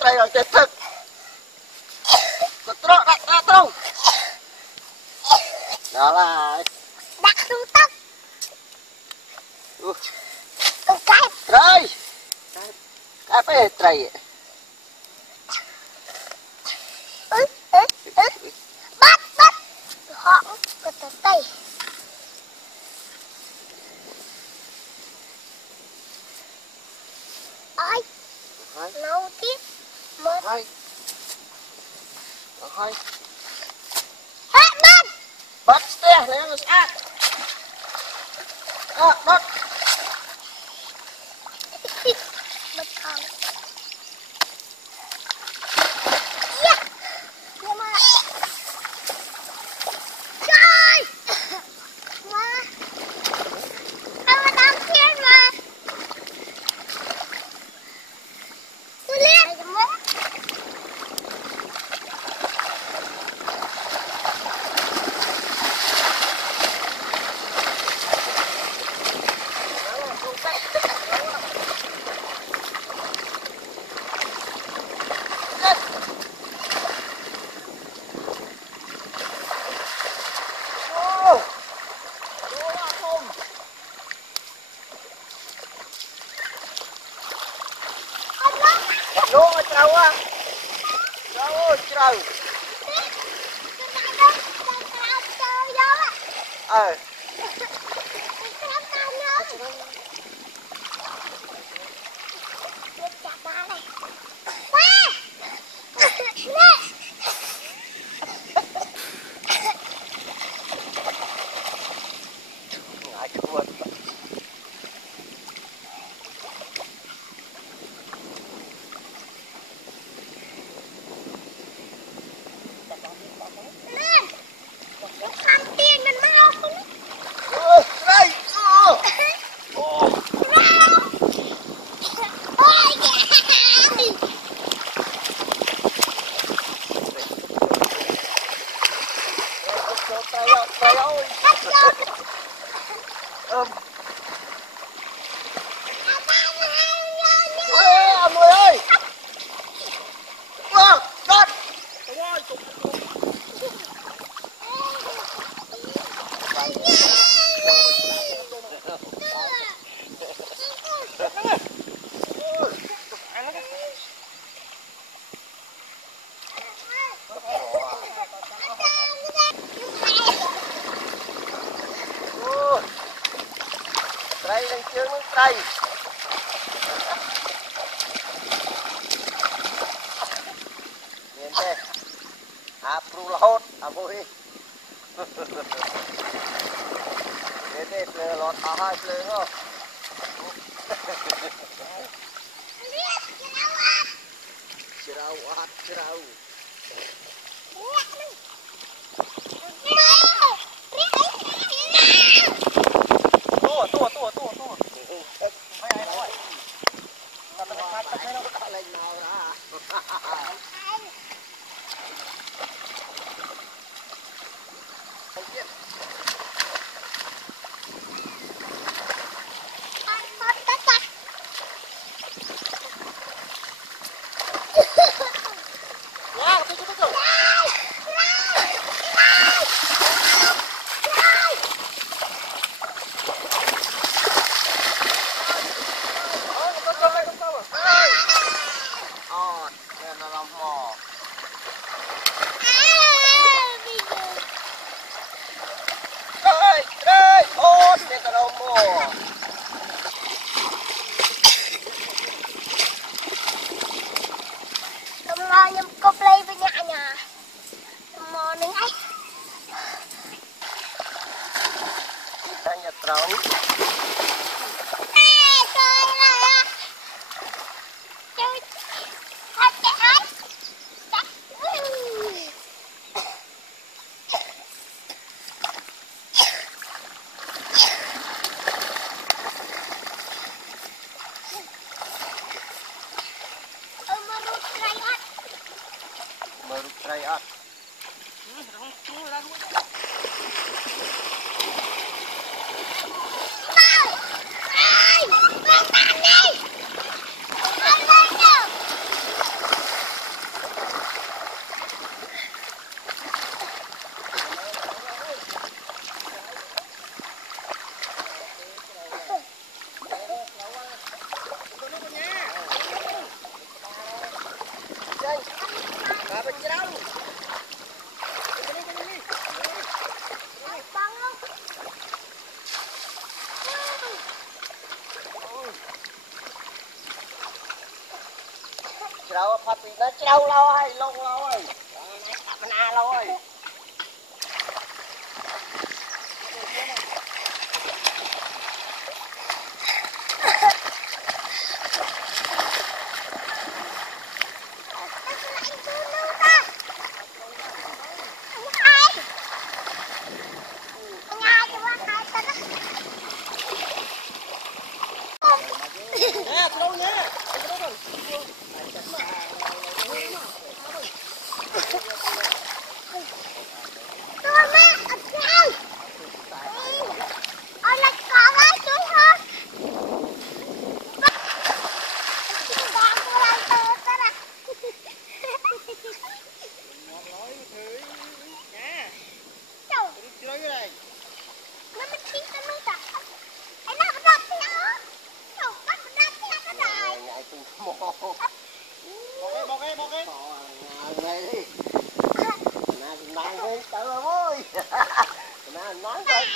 Đây là chết thực. Đặt trâu. Đó là đặt xuống tóc. Cái trời. Cái phải trời. Bắt họ có tay. Ôi nấu tiếp một hai bắt ste lấy nó sát bắt bật không nhưng mà trời mà anh đang thiên mà tôi lên vô trâu á trâu ơi trâu đây đang chơi nước đây nhìn đây pru là hốt vui Để lọt ở hai lên không? Cerau. Tua. Mấy ai nói? Tao thấy nó lên nào ra. Nhâm cốp lấy với nhà mò nướng ấy Tanya trống chơi này chơi thật chạy ấy baru try out. Trâu phát nó trâu lâu rồi, lâu rồi. Mình à lâu rồi. Nè, trâu nè.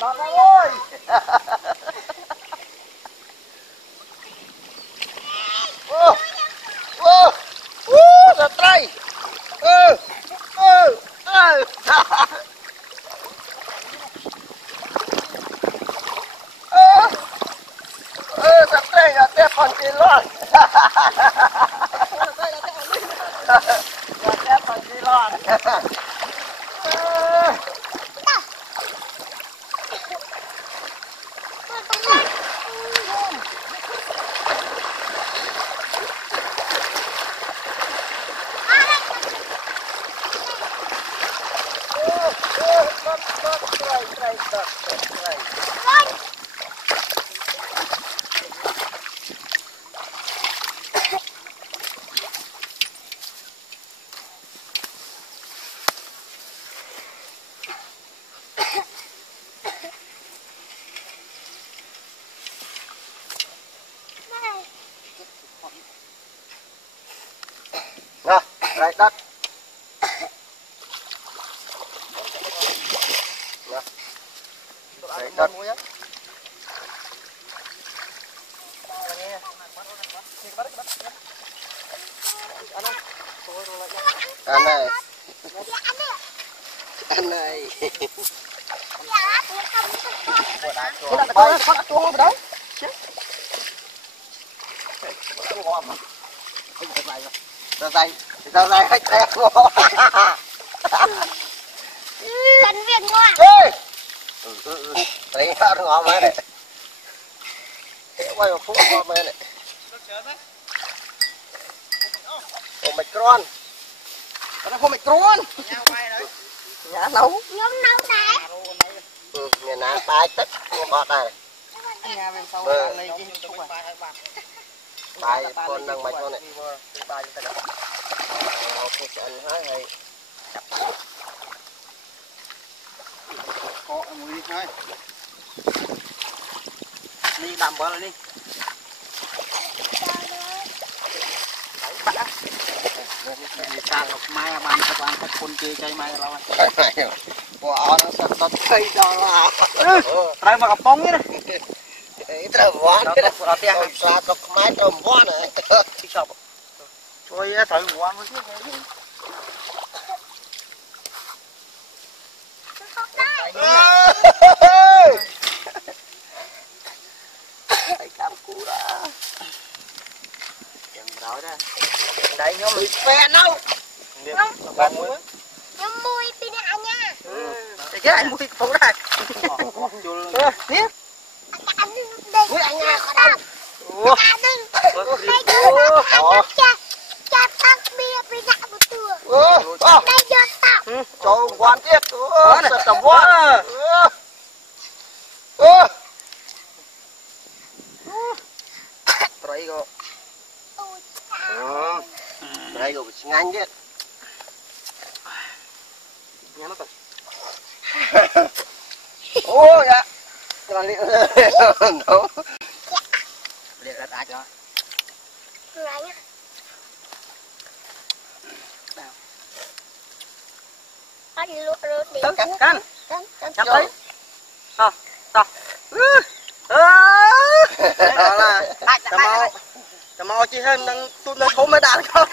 Bọt ra ơi. Giật tay. Giật tay là tiếp còn chín luôn. Giật tiếp còn chín luôn. Nè, đây đất. Nè. Đây đất. Anh này. Anh này. Cái đó coi con chuông ở đâu? Giờ này hết đẹp rồi. Cần việc ngoan. Đấy nó ngon mấy này. Quay vào phút ngon mấy này. Omicron. Nó Omicron. Nhà nấu. Nhóm nấu đấy. Nhà ná bài tất bọt này. Nhà bên sau lấy cái chúc à. Bài con nâng bài con này. Bài như thế nào? Ok sẽ ăn hết hay. Có mùi thôi. Đi đầm bờ đi. Sang học mai bạn các bạn các con chơi chơi mai rồi. Wow, nó sắp tắt cây đó là. Trai mà gặp bóng nhá. Itu buat. Sa tok mai to buat này. Shop. Thôi thời quán mới Cái cam cú đó. Chẳng đó ra. Đấy nhóm bị phe đâu. Nhóm mui pin nha. Cái anh mua phụ đây. Nè. Anh đây. Mui anh nha. Anh chặt tóc bia pin một tựa. Đây cho tóc. Cho quan tiết. Sợ tầm quan. Trai go. Trai go ngang chứ. Nhà nó tao. Ô dạ. Cho bạn liệu. Đâu. Liệu là đã cho. Lại nhá. Anh lụa rồi đi. Cắn. Chắp lấy. Đó là. Chà mau chỉ hơn đang tôi đang không mới đạt không.